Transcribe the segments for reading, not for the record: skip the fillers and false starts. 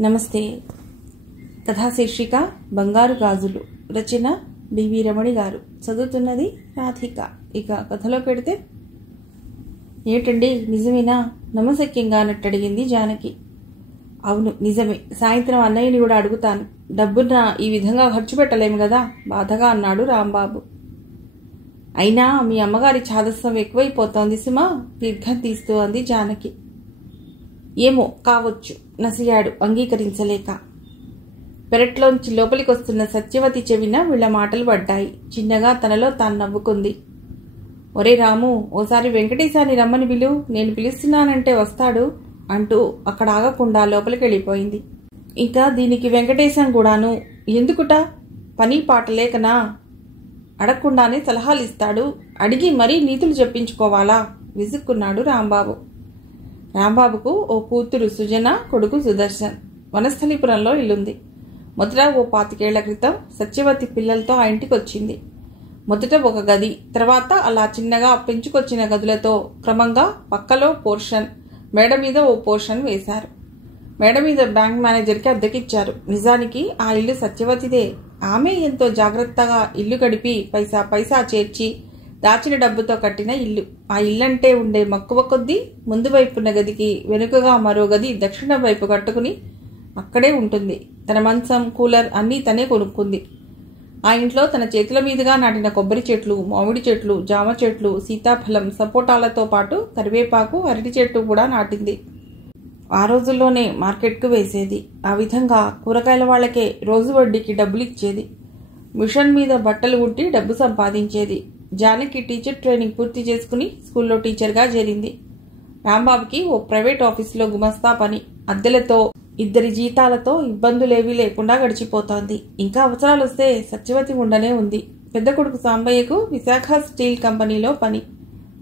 నమస్తే. కథా శీర్షిక బంగారు గాజులు. రచన డివి రమణి గారు. చదువుతున్నది రాధిక. ఇక కథలోకి పెడితే, ఏటండి నిజమేనా? నమ్మశక్యంగా అన్నట్టు అడిగింది జానకి. అవును నిజమే. సాయంత్రం అన్నయ్యని కూడా అడుగుతాను. డబ్బున్న ఈ విధంగా ఖర్చు పెట్టలేము కదా, బాధగా అన్నాడు రాంబాబు. అయినా మీ అమ్మగారి ఛాదస్సం ఎక్కువైపోతోంది సుమా, దీర్ఘం తీస్తూ అంది జానకి. ఏమో కావచ్చు నసిగాడు అంగీకరించలేక. పెరట్లోంచి లోపలికి వస్తున్న సత్యవతి చెవిన వీళ్ల మాటలు పడ్డాయి. చిన్నగా తనలో తాను నవ్వుకుంది. ఒరే రాము, ఓసారి వెంకటేశాన్ని రమ్మని పిలు, నేను పిలుస్తున్నానంటే వస్తాడు అంటూ అక్కడ ఆగకుండా లోపలికి వెళ్ళిపోయింది. ఇంకా దీనికి వెంకటేశం కూడాను ఎందుకుట? పని పాట లేకనా? అడగకుండానే సలహాలు ఇస్తాడు, అడిగి మరీ నీతులు చెప్పించుకోవాలా? విసుక్కున్నాడు రాంబాబు. రాంబాబుకు ఓ కూతురు సుజన, కొడుకు సుదర్శన్. వనస్థలిపురంలో ఇల్లుంది. మొదట ఓ 25 ఏళ్ల క్రితం సత్యవతి పిల్లలతో ఆ ఇంటికి వచ్చింది. మొదట ఒక గది, తర్వాత అలా చిన్నగా పెంచుకొచ్చిన గదులతో క్రమంగా పక్కలో పోర్షన్, మేడ మీద ఓ పోర్షన్ వేశారు. మేడ మీద బ్యాంక్ మేనేజర్కి అద్దెకిచ్చారు. నిజానికి ఆ ఇల్లు సత్యవతిదే. ఆమె ఎంతో జాగ్రత్తగా ఇల్లు గడిపి పైసా పైసా చేర్చి దాచిన డబ్బుతో కట్టిన ఇల్లు. ఆ ఇల్లంటే ఉండే మక్కువ కొద్దీ ముందు వైపున్న గదికి వెనుకగా మరో గది దక్షిణ వైపు కట్టుకుని అక్కడే ఉంటుంది. తన మంచం, కూలర్ అన్నీ తనే కొనుక్కుంది. ఆ ఇంట్లో తన చేతుల మీదుగా నాటిన కొబ్బరి చెట్లు, మామిడి చెట్లు, జామ చెట్లు, సీతాఫలం, సపోటాలతో పాటు కరివేపాకు, అరటి చెట్టు కూడా నాటింది. ఆ రోజుల్లోనే మార్కెట్కు వేసేది. ఆ విధంగా కూరగాయల వాళ్లకే రోజు వడ్డీకి డబ్బులిచ్చేది. మిషన్ మీద బట్టలు కుట్టి డబ్బు సంపాదించేది. జానకి టీచర్ ట్రైనింగ్ పూర్తి చేసుకుని స్కూల్లో టీచర్గా చేరింది. రాంబాబుకి ఓ ప్రైవేట్ ఆఫీసులో గుమస్తా పని. అద్దెలతో, 2 జీతాలతో ఇబ్బందులేవీ లేకుండా గడిచిపోతోంది. ఇంకా అవసరాలు వస్తే సత్యవతి ఉండనే ఉంది. పెద్ద కొడుకు సాంబయ్యకు విశాఖ స్టీల్ కంపెనీలో పని.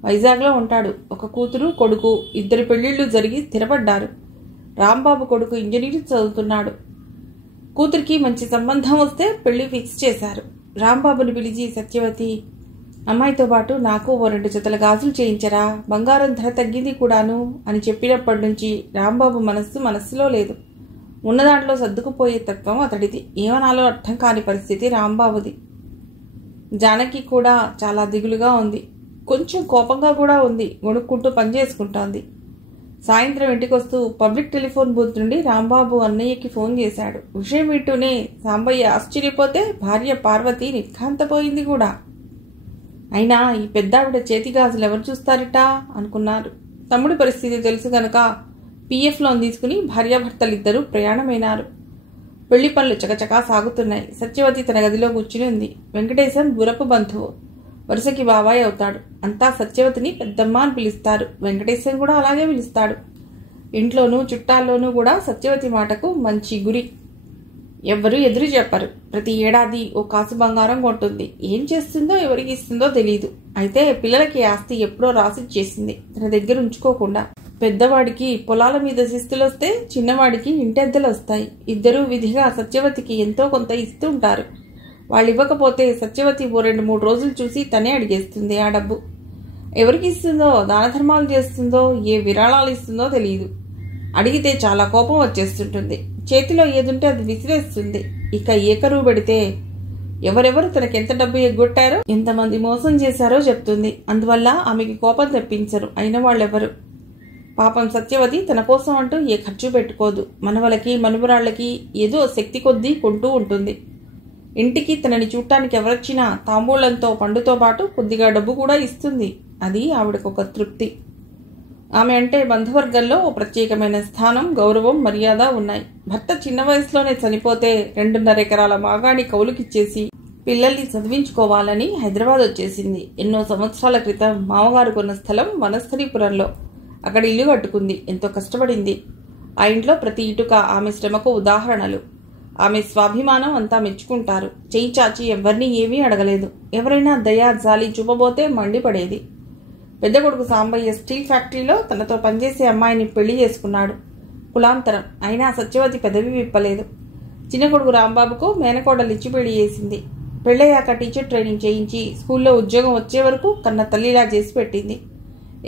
వైజాగ్లో ఉంటాడు. ఒక కూతురు, కొడుకు. 2 పెళ్లిళ్లు జరిగి స్థిరపడ్డారు. రాంబాబు కొడుకు ఇంజనీరింగ్ చదువుతున్నాడు. కూతురికి మంచి సంబంధం వస్తే పెళ్లి ఫిక్స్ చేశారు. రాంబాబుని పిలిచి సత్యవతి, అమ్మాయితో పాటు నాకు ఓ 2 జతల గాజులు చేయించరా, బంగారం ధర తగ్గింది కూడాను అని చెప్పినప్పటి నుంచి రాంబాబు మనస్సులో లేదు. ఉన్నదాంట్లో సర్దుకుపోయే తత్వం అతడిది. ఏమనాలో అర్థం కాని పరిస్థితి రాంబాబుది. జానకి కూడా చాలా దిగులుగా ఉంది. కొంచెం కోపంగా కూడా ఉంది. గొణుక్కుంటూ పనిచేసుకుంటోంది. సాయంత్రం ఇంటికొస్తూ పబ్లిక్ టెలిఫోన్ బూత్ నుండి రాంబాబు అన్నయ్యకి ఫోన్ చేశాడు. విషయం వింటూనే సాంబయ్య ఆశ్చర్యపోతే భార్య పార్వతి నిర్ఘాంతపోయింది కూడా. అయినా ఈ పెద్దావిడ చేతి గాజులు ఎవరు చూస్తారట అనుకున్నారు. తమ్ముడి పరిస్థితి తెలుసు గనక PF లోన్ తీసుకుని భార్యాభర్తలిద్దరూ ప్రయాణమైనారు. పెళ్లి పనులు చకచకా సాగుతున్నాయి. సత్యవతి తన గదిలో కూర్చుని ఉంది. వెంకటేశం దూరపు బంధువు, వరుసకి బాబాయ్ అవుతాడు. అంతా సత్యవతిని పెద్దమ్మ అని పిలుస్తారు. వెంకటేశం కూడా అలాగే పిలుస్తాడు. ఇంట్లోనూ చుట్టాల్లోనూ కూడా సత్యవతి మాటకు మంచి గురి. ఎవ్వరూ ఎదురు చెప్పరు. ప్రతి ఏడాది ఓ కాసు బంగారం కొంటుంది. ఏం చేస్తుందో ఎవరికి ఇస్తుందో తెలీదు. అయితే పిల్లలకి ఆస్తి ఎప్పుడో రాసిచ్చేసింది, తన దగ్గర ఉంచుకోకుండా. పెద్దవాడికి పొలాల మీద శిస్తులొస్తే చిన్నవాడికి ఇంటెద్దలు వస్తాయి. ఇద్దరూ విధిగా సత్యవతికి ఎంతో కొంత ఇస్తుంటారు. వాళ్ళు ఇవ్వకపోతే సత్యవతి ఓ 2-3 రోజులు చూసి తనే అడిగేస్తుంది ఆ డబ్బు. ఎవరికి ఇస్తుందో, దాన ధర్మాలు చేస్తుందో, ఏ విరాళాలు ఇస్తుందో తెలియదు. అడిగితే చాలా కోపం వచ్చేస్తుంటుంది. చేతిలో ఏదుంటే అది విసిరేస్తుంది. ఇక ఏకరువు పెడితే ఎవరెవరు తనకెంత డబ్బు ఎగ్గొట్టారో, ఎంతమంది మోసం చేశారో చెప్తుంది. అందువల్ల ఆమెకి కోపం తెప్పించరు అయిన వాళ్ళెవరు. పాపం సత్యవతి తన కోసం అంటూ ఏ ఖర్చు పెట్టుకోదు. మనవలకి, మనుమరాళ్లకి ఏదో శక్తి కొద్దీ కొంటూ ఉంటుంది. ఇంటికి తనని చూడటానికి ఎవరొచ్చినా తాంబూలంతో, పండుతో పాటు కొద్దిగా డబ్బు కూడా ఇస్తుంది. అది ఆవిడకొక తృప్తి. ఆమె అంటే బంధువర్గంలో ఓ ప్రత్యేకమైన స్థానం, గౌరవం, మర్యాద ఉన్నాయి. భర్త చిన్న వయసులోనే చనిపోతే 2.5 ఎకరాల మాగాణి కౌలుకిచ్చేసి పిల్లల్ని చదివించుకోవాలని హైదరాబాద్ వచ్చేసింది. ఎన్నో సంవత్సరాల క్రితం మామగారు కొన్న స్థలం వనస్థలిపురంలో. అక్కడ ఇల్లు కట్టుకుంది. ఎంతో కష్టపడింది. ఆ ఇంట్లో ప్రతి ఇటుక ఆమె శ్రమకు ఉదాహరణలు. ఆమె స్వాభిమానం అంతా మెచ్చుకుంటారు. చెయ్యి చాచి ఎవరిని ఏమీ అడగలేదు. ఎవరైనా దయా జాలి చూపబోతే మండిపడేది. పెద్ద కొడుకు సాంబయ్య స్టీల్ ఫ్యాక్టరీలో తనతో పనిచేసే అమ్మాయిని పెళ్లి చేసుకున్నాడు. కులాంతరం అయినా సత్యవతి పెదవి విప్పలేదు. చిన్న కొడుకు రాంబాబుకు మేనకోడలిచ్చి పెళ్లి చేసింది. పెళ్ళయ్యాక టీచర్ ట్రైనింగ్ చేయించి స్కూల్లో ఉద్యోగం వచ్చే వరకు కన్న తల్లిలా చేసి పెట్టింది.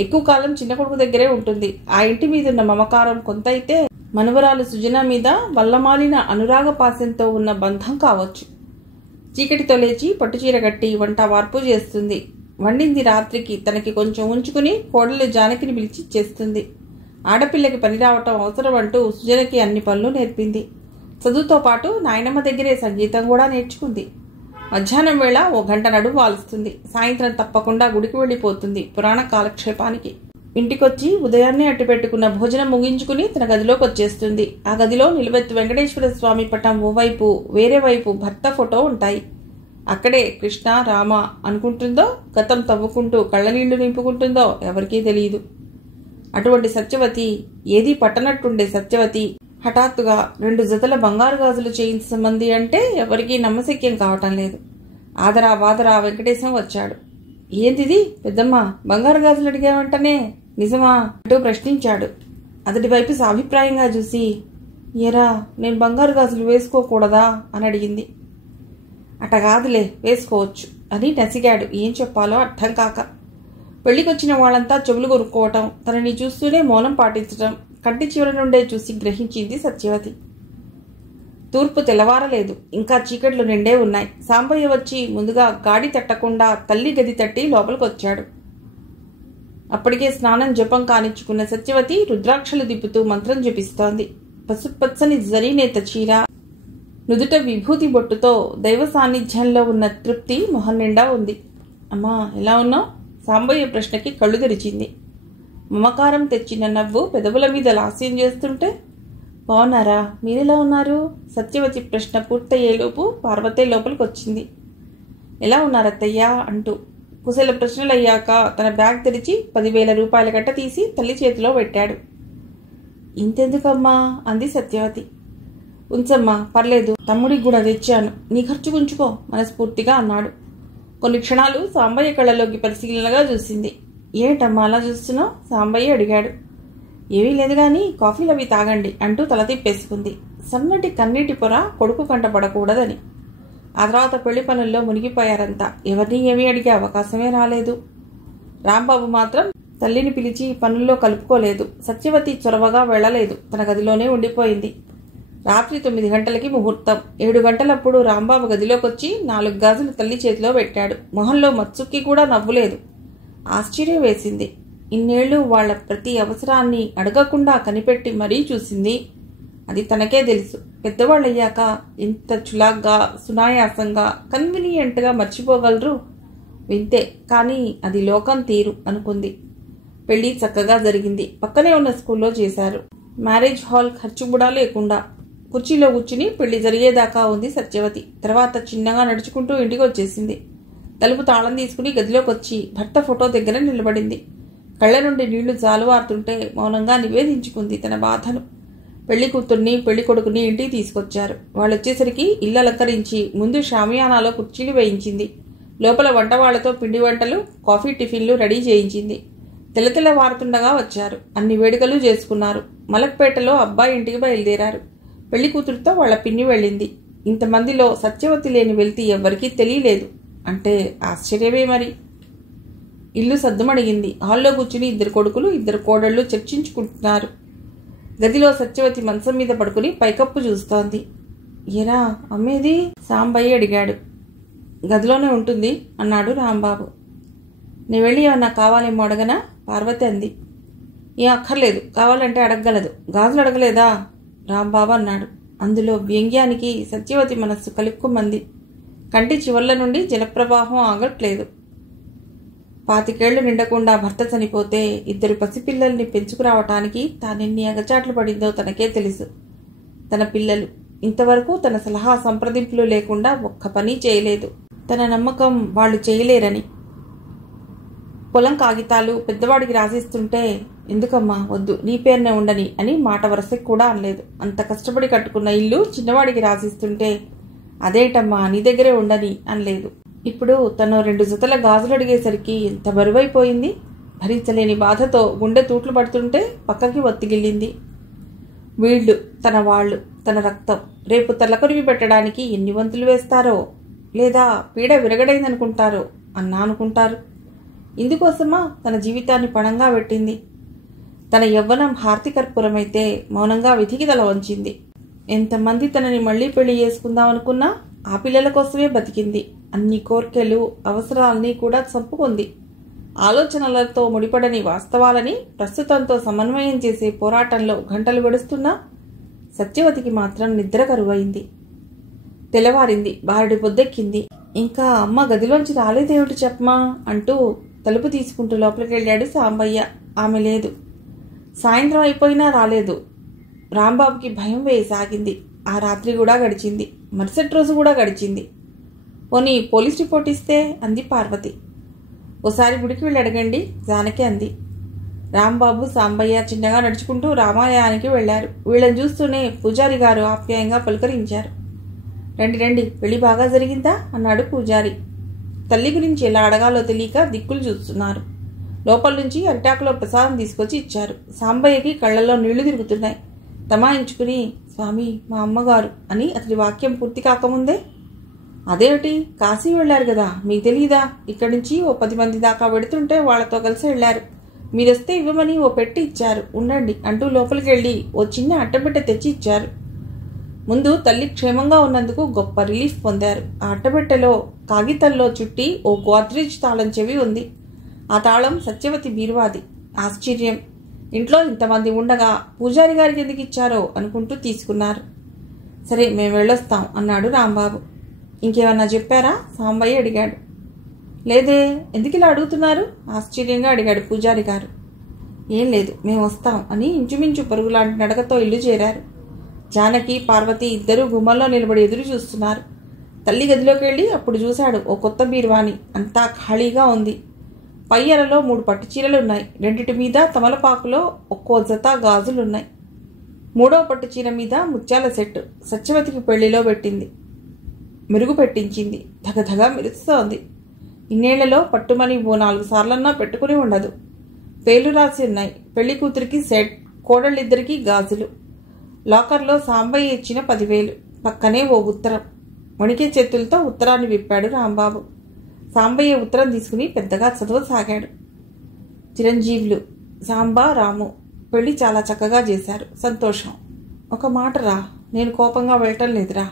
ఎక్కువ కాలం చిన్న కొడుకు దగ్గరే ఉంటుంది. ఆ ఇంటి మీదున్న మమకారం కొంత అయితే మనవరాలు సుజన మీద వల్లమాలిన అనురాగ పాశంతో ఉన్న బంధం కావచ్చు. చీకటితో లేచి పట్టుచీర కట్టి వంట వార్పు చేస్తుంది. వండింది రాత్రికి తనకి కొంచెం ఉంచుకుని కోడలు జానకిని పిలిచి చేస్తుంది. ఆడపిల్లకి పని రావటం అవసరం అంటూ సుజనకి అన్ని పనులు నేర్పింది. చదువుతో పాటు నాయనమ్మ దగ్గరే సంగీతం కూడా నేర్చుకుంది. మధ్యాహ్నం వేళ 1 గంట నడుము వాలుస్తుంది. సాయంత్రం తప్పకుండా గుడికి వెళ్ళిపోతుంది పురాణ కాలక్షేపానికి. ఇంటికొచ్చి ఉదయాన్నే అట్టిపెట్టుకున్న భోజనం ముగించుకుని తన గదిలోకి వచ్చేస్తుంది. ఆ గదిలో నిలువెత్తు వెంకటేశ్వర స్వామి పటం ఓవైపు, వేరే వైపు భర్త ఫోటో ఉంటాయి. అక్కడే కృష్ణ రామ అనుకుంటుందో, గతం తవ్వుకుంటూ కళ్ళనీళ్లు నింపుకుంటుందో ఎవరికీ తెలియదు. అటువంటి సత్యవతి, ఏదీ పట్టనట్టుండే సత్యవతి హఠాత్తుగా 2 జతల బంగారు గాజులు చేయించమంది అంటే ఎవరికీ నమ్మశక్యం కావటం లేదు. ఆదరా బాదరా వెంకటేశం వచ్చాడు. ఏంటిది పెద్దమ్మ, బంగారు గాజులు అడిగావంటనే, నిజమా అంటూ ప్రశ్నించాడు. అతడి వైపు సాభిప్రాయంగా చూసి, ఏరా నేను బంగారు గాజులు వేసుకోకూడదా అని అడిగింది. అటగాదులే, వేసుకోవచ్చు అని నసిగాడు. ఏం చెప్పాలో అర్థం కాక. పెళ్లికొచ్చిన వాళ్ళంతా చెవులు కొరుక్కోవటం, తనని చూస్తూనే మౌనం పాటించటం కంటి చివరి నుండే చూసి గ్రహించింది సత్యవతి. తూర్పు తెల్లవారలేదు, ఇంకా చీకట్లు నిండే ఉన్నాయి. సాంబయ్య వచ్చి ముందుగా గాడి తట్టకుండా తల్లి గది తట్టి లోపలికొచ్చాడు. అప్పటికే స్నానం జపం కానిచ్చుకున్న సత్యవతి రుద్రాక్షలు దిప్పుతూ మంత్రం జపిస్తోంది. పసుపచ్చని జరీనేత చీర, నుదుట విభూతి బొట్టుతో దైవ సాన్నిధ్యంలో ఉన్న తృప్తి మొహం నిండా ఉంది. అమ్మా ఎలా ఉన్నావు? సాంబయ్య ప్రశ్నకి కళ్ళు తెరిచింది. మమకారం తెచ్చిన నవ్వు పెదవుల మీద లాస్యం చేస్తుంటే, బాగున్నారా, మీరెలా ఉన్నారు? సత్యవతి ప్రశ్న పూర్తయ్యేలోపు పార్వతే లోపలికొచ్చింది. ఎలా ఉన్నారత్తయ్యా అంటూ కుశల ప్రశ్నలయ్యాక తన బ్యాగ్ తెరిచి 10,000 రూపాయల గట్ట తీసి తల్లి చేతిలో పెట్టాడు. ఇంతెందుకమ్మా అంది సత్యవతి. ఉంచమ్మా, పర్లేదు, తమ్ముడికి కూడా తెచ్చాను, నీ ఖర్చుకుంచుకో మనస్ఫూర్తిగా అన్నాడు. కొన్ని క్షణాలు సాంబయ్య కళ్ళలోకి పరిశీలనగా చూసింది. ఏమిటమ్మా అలా చూస్తున్నావు? సాంబయ్య అడిగాడు. ఏమీ లేదు గాని కాఫీలు అవి తాగండి అంటూ తల తిప్పేసుకుంది. సన్నటి కన్నీటి పొర కొడుకు కంట పడకూడదని. ఆ తర్వాత పెళ్లి పనుల్లో మునిగిపోయారంతా. ఎవరిని ఏమీ అడిగే అవకాశమే రాలేదు. రాంబాబు మాత్రం తల్లిని పిలిచి పనుల్లో కలుపుకోలేదు. సత్యవతి చొరవగా వెళ్లలేదు, తన గదిలోనే ఉండిపోయింది. రాత్రి 9 గంటలకి ముహూర్తం. 7 గంటలప్పుడు రాంబాబు గదిలోకొచ్చి 4 గాజులు తల్లి చేతిలో పెట్టాడు. మొహంలో మత్సుక్కి కూడా నవ్వులేదు. ఆశ్చర్యం వేసింది. ఇన్నేళ్లు వాళ్ల ప్రతి అవసరాన్ని అడగకుండా కనిపెట్టి మరీ చూసింది. అది తనకే తెలుసు. పెద్దవాళ్ళయ్యాక ఇంత చులాగ్గా, సునాయాసంగా, కన్వీనియంట్గా మర్చిపోగలరు? వింతే, కానీ అది లోకం తీరు అనుకుంది. పెళ్లి చక్కగా జరిగింది. పక్కనే ఉన్న స్కూల్లో చేశారు. మ్యారేజ్ హాల్ ఖర్చు కూడా లేకుండా. కుర్చీలో కూర్చుని పెళ్లి జరిగేదాకా ఉంది సత్యవతి. తర్వాత చిన్నగా నడుచుకుంటూ ఇంటికి వచ్చేసింది. తలుపు తాళం తీసుకుని గదిలోకి వచ్చి భర్త ఫోటో దగ్గర నిలబడింది. కళ్ళ నుండి నీళ్లు జాలువారుతుంటే మౌనంగా నివేదించుకుంది తన బాధను. పెళ్లి కూతుర్ని, పెళ్లి కొడుకుని ఇంటికి తీసుకొచ్చారు. వాళ్ళొచ్చేసరికి ఇల్లు అలంకరించి ముందు షామియానాలో కుర్చీలు వేయించింది. లోపల వంట వాళ్లతో పిండి వంటలు, కాఫీ, టిఫిన్లు రెడీ చేయించింది. తెల్లవారుతుండగా వచ్చారు. అన్ని వేడుకలు చేసుకున్నారు. మలక్పేటలో అబ్బాయి ఇంటికి బయలుదేరారు. పెళ్లి కూతురుతో వాళ్ల పిన్ని వెళ్ళింది. ఇంతమందిలో సత్యవతి లేని వెళ్తి ఎవ్వరికీ తెలియలేదు. అంటే ఆశ్చర్యమే మరి. ఇల్లు సద్దుమడిగింది. హాల్లో కూర్చుని 2 కొడుకులు 2 కోడళ్లు చర్చించుకుంటున్నారు. గదిలో సత్యవతి మంచం మీద పడుకుని పైకప్పు చూస్తోంది. ఏరా అమ్మేది? సాంబయ్య అడిగాడు. గదిలోనే ఉంటుంది అన్నాడు రాంబాబు. నీ వెళ్ళి ఏమన్నా కావాలేమో అడగనా? పార్వతి అంది. ఏం అక్కర్లేదు, కావాలంటే అడగగలదు. గాజులు అడగలేదా? రాంబాబు అన్నాడు. అందులో వ్యంగ్యానికి సత్యవతి మనస్సు కలుక్కుమంది. కంటి చివర్ల నుండి జలప్రవాహం ఆగట్లేదు. 25 ఏళ్లు నిండకుండా భర్త చనిపోతే 2 పసిపిల్లల్ని పెంచుకురావటానికి తానెన్ని అగచాట్లు పడిందో తనకే తెలుసు. తన పిల్లలు ఇంతవరకు తన సలహా సంప్రదింపులు లేకుండా ఒక్క పని చేయలేదు. తన నమ్మకం వాళ్ళు చేయలేరని. పొలం కాగితాలు పెద్దవాడికి రాసిస్తుంటే, ఎందుకమ్మా వద్దు, నీ పేరునే ఉండని అని మాట వరసకి కూడా అనలేదు. అంత కష్టపడి కట్టుకున్న ఇల్లు చిన్నవాడికి రాసిస్తుంటే, అదేంటమ్మా నీ దగ్గరే ఉండని అనలేదు. ఇప్పుడు తను 2 జతల గాజులు అడిగేసరికి ఎంత బరువైపోయింది. భరించలేని బాధతో గుండె తూట్లు పడుతుంటే పక్కకి ఒత్తిగిల్లింది. వీళ్ళు తన వాళ్ళు, తన రక్తం. రేపు తలకొరివి పెట్టడానికి ఎన్ని వంతులు వేస్తారో, లేదా పీడ విరగడైందనుకుంటారో అన్నా అనుకుంటారు. ఇందుకోసమా తన జీవితాన్ని పణంగా పెట్టింది? తన యవ్వనం హార్తికర్పూరమైతే మౌనంగా విధికి తల వంచింది. ఎంతమంది తనని మళ్లీ పెళ్లి చేసుకుందామనుకున్నా ఆ పిల్లల కోసమే బతికింది. అన్ని కోర్కెలు అవసరాల్ని కూడా చంపుకుంది. ఆలోచనలతో ముడిపడని వాస్తవాలని ప్రస్తుతంతో సమన్వయం చేసే పోరాటంలో గంటలు గడుస్తున్నా సత్యవతికి మాత్రం నిద్ర కరువైంది. తెల్లవారింది. బారెడు పొద్దెక్కింది. ఇంకా అమ్మ గదిలోంచి రాలేదేమిటి చెప్పమా అంటూ తలుపు తీసుకుంటూ లోపలికెళ్ళాడు సాంబయ్య. ఆమె లేదు. సాయంత్రం అయిపోయినా రాలేదు. రాంబాబుకి భయం వేయసాగింది. ఆ రాత్రి కూడా గడిచింది. మరుసటి రోజు కూడా గడిచింది. పోనీ పోలీస్ రిపోర్ట్ ఇస్తే అంది పార్వతి. ఓసారి గుడికి వెళ్ళి అడగండి జానకి అంది. రాంబాబు సాంబయ్య చిన్నగా నడుచుకుంటూ రామాలయానికి వెళ్లారు. వీళ్ళని చూస్తూనే పూజారి గారు ఆప్యాయంగా పలుకరించారు. రండి రండి, పెళ్లి బాగా జరిగిందా అన్నాడు పూజారి. తల్లి గురించి ఎలా అడగాలో తెలియక దిక్కులు చూస్తున్నారు. లోపల నుంచి అరిటాకులో ప్రసాదం తీసుకొచ్చి ఇచ్చారు. సాంబయ్యకి కళ్లలో నీళ్లు తిరుగుతున్నాయి. తమాయించుకుని, స్వామి మా అమ్మగారు అని అతడి వాక్యం పూర్తి కాకముందే, అదేమిటి కాశీ వెళ్లారు కదా, మీకు తెలియదా? ఇక్కడి నుంచి ఓ 10 మంది దాకా వెడుతుంటే వాళ్లతో కలిసి వెళ్లారు. మీరొస్తే ఇవ్వమని ఓ పెట్టి ఇచ్చారు, ఉండండి అంటూ లోపలికి వెళ్లి ఓ చిన్న అట్టబెట్ట తెచ్చి ఇచ్చారు. ముందు తల్లి క్షేమంగా ఉన్నందుకు గొప్ప రిలీఫ్ పొందారు. ఆ అట్టబెట్టెలో కాగితంలో చుట్టి ఓ గోద్రేజ్ తాళం చెవి ఉంది. ఆ తాళం సత్యవతి బీరువాది. ఆశ్చర్యం, ఇంట్లో ఇంతమంది ఉండగా పూజారి గారికి ఎందుకు ఇచ్చారో అనుకుంటూ తీసుకున్నారు. సరే మేము వెళ్ళొస్తాం అన్నాడు రాంబాబు. ఇంకేమన్నా చెప్పారా సాంబయ్య అడిగాడు. లేదే, ఎందుకు ఇలా అడుగుతున్నారు ఆశ్చర్యంగా అడిగాడు పూజారి గారు. ఏం లేదు, మేము వస్తాం అని ఇంచుమించు పరుగులాంటి నడకతో ఇల్లు చేరారు. జానకి పార్వతి ఇద్దరూ గుమ్మంలో నిలబడి ఎదురు చూస్తున్నారు. తల్లి గదిలోకి వెళ్ళి అప్పుడు చూశాడు ఓ కొత్త బీరువాని. అంతా ఖాళీగా ఉంది. పై అరలో 3 పట్టుచీరలున్నాయి. రెండిటి మీద తమలపాకులో ఒక్కో జత గాజులున్నాయి. 3వ పట్టుచీర మీద ముత్యాల సెట్టు. సత్యవతికి పెళ్లిలో పెట్టింది, మెరుగు పెట్టించింది. ధగధగా మెరుస్తోంది. ఇన్నేళ్లలో పట్టుమని ఓ 4 సార్లన్నా పెట్టుకుని ఉండదు. పేర్లు రాసి ఉన్నాయి. పెళ్లి కూతురికి సెట్, కోడళ్ళిద్దరికీ గాజులు. లాకర్లో సాంబయ్య ఇచ్చిన 10,000. పక్కనే ఓ ఉత్తరం. వణికే చేతులతో ఉత్తరాన్ని విప్పాడు రాంబాబు. సాంబయ్య ఉత్తరం తీసుకుని పెద్దగా చదవసాగాడు. చిరంజీవులు సాంబా రాము. పెళ్లి చాలా చక్కగా చేశారు. సంతోషం. ఒక మాట రా, నేను కోపంగా వెళ్ళటం లేదురా.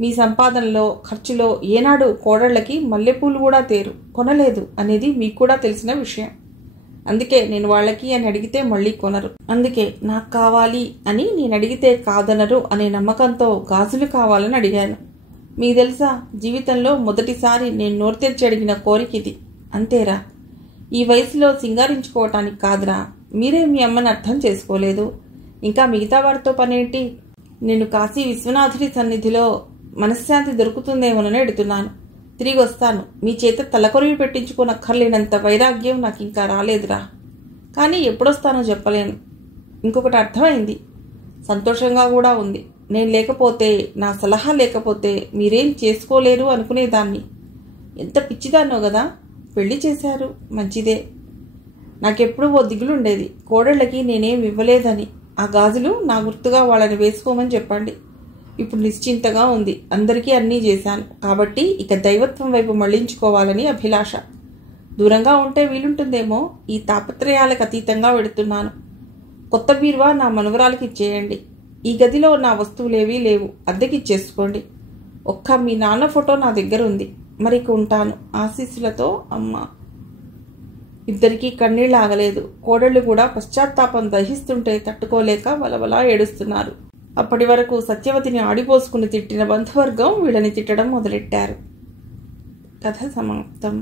మీ సంపాదనలో ఖర్చులో ఏనాడు కోడళ్లకి మల్లెపూలు కూడా తేరు కొనలేదు అనేది మీకు కూడా తెలిసిన విషయం. అందుకే నేను వాళ్ళకి అని అడిగితే మళ్ళీ కొనరు. అందుకే నాకు కావాలి అని నేను అడిగితే కాదనరు అనే నమ్మకంతో గాజులు కావాలని అడిగాను. మీకు తెలుసా, జీవితంలో మొదటిసారి నేను నోరు తెరిచి అడిగిన కోరిక ఇది. అంతేరా. ఈ వయసులో సింగారించుకోవటానికి కాదురా. మీరే మీ అమ్మని అర్థం చేసుకోలేదు. ఇంకా మిగతా వారితో పనేంటి? నేను కాశీ విశ్వనాథుడి సన్నిధిలో మనశ్శాంతి దొరుకుతుందేమోనని ఎడుతున్నాను. తిరిగి వస్తాను. మీ చేత తలకొరివి పెట్టించుకోనక్కర్లేనంత వైరాగ్యం నాకు ఇంకా రాలేదురా. కానీ ఎప్పుడొస్తానో చెప్పలేను. ఇంకొకటి అర్థమైంది, సంతోషంగా కూడా ఉంది. నేను లేకపోతే, నా సలహా లేకపోతే మీరేం చేసుకోలేరు అనుకునేదాన్ని. ఎంత పిచ్చిదాన్నో కదా. పెళ్లి చేశారు, మంచిదే. నాకెప్పుడు ఓ దిగులుండేది, కోడళ్ళకి నేనేం ఇవ్వలేదని. ఆ గాజులు నా గుర్తుగా వాళ్ళని వేసుకోమని చెప్పండి. ఇప్పుడు నిశ్చింతగా ఉంది. అందరికీ అన్నీ చేశాను కాబట్టి ఇక దైవత్వం వైపు మళ్లించుకోవాలని అభిలాష. దూరంగా ఉంటే వీలుంటుందేమో. ఈ తాపత్రయాలకు అతీతంగా వెడుతున్నాను. కొత్త బీరువా నా మనవరాలకి ఇచ్చేయండి. ఈ గదిలో నా వస్తువులేవీ లేవు, అద్దెకిచ్చేసుకోండి. ఒక్క మీ నాన్న ఫోటో నా దగ్గర ఉంది. మరికి ఉంటాను. ఆశీస్సులతో అమ్మ. ఇద్దరికీ కన్నీళ్ళు ఆగలేదు. కోడళ్లు కూడా పశ్చాత్తాపం దహిస్తుంటే తట్టుకోలేక వలవలా ఏడుస్తున్నారు. అప్పటి వరకు సత్యవతిని ఆడిపోసుకుని తిట్టిన బంధువర్గం వీళ్ళని తిట్టడం మొదలెట్టారు. కథ సమాప్తం.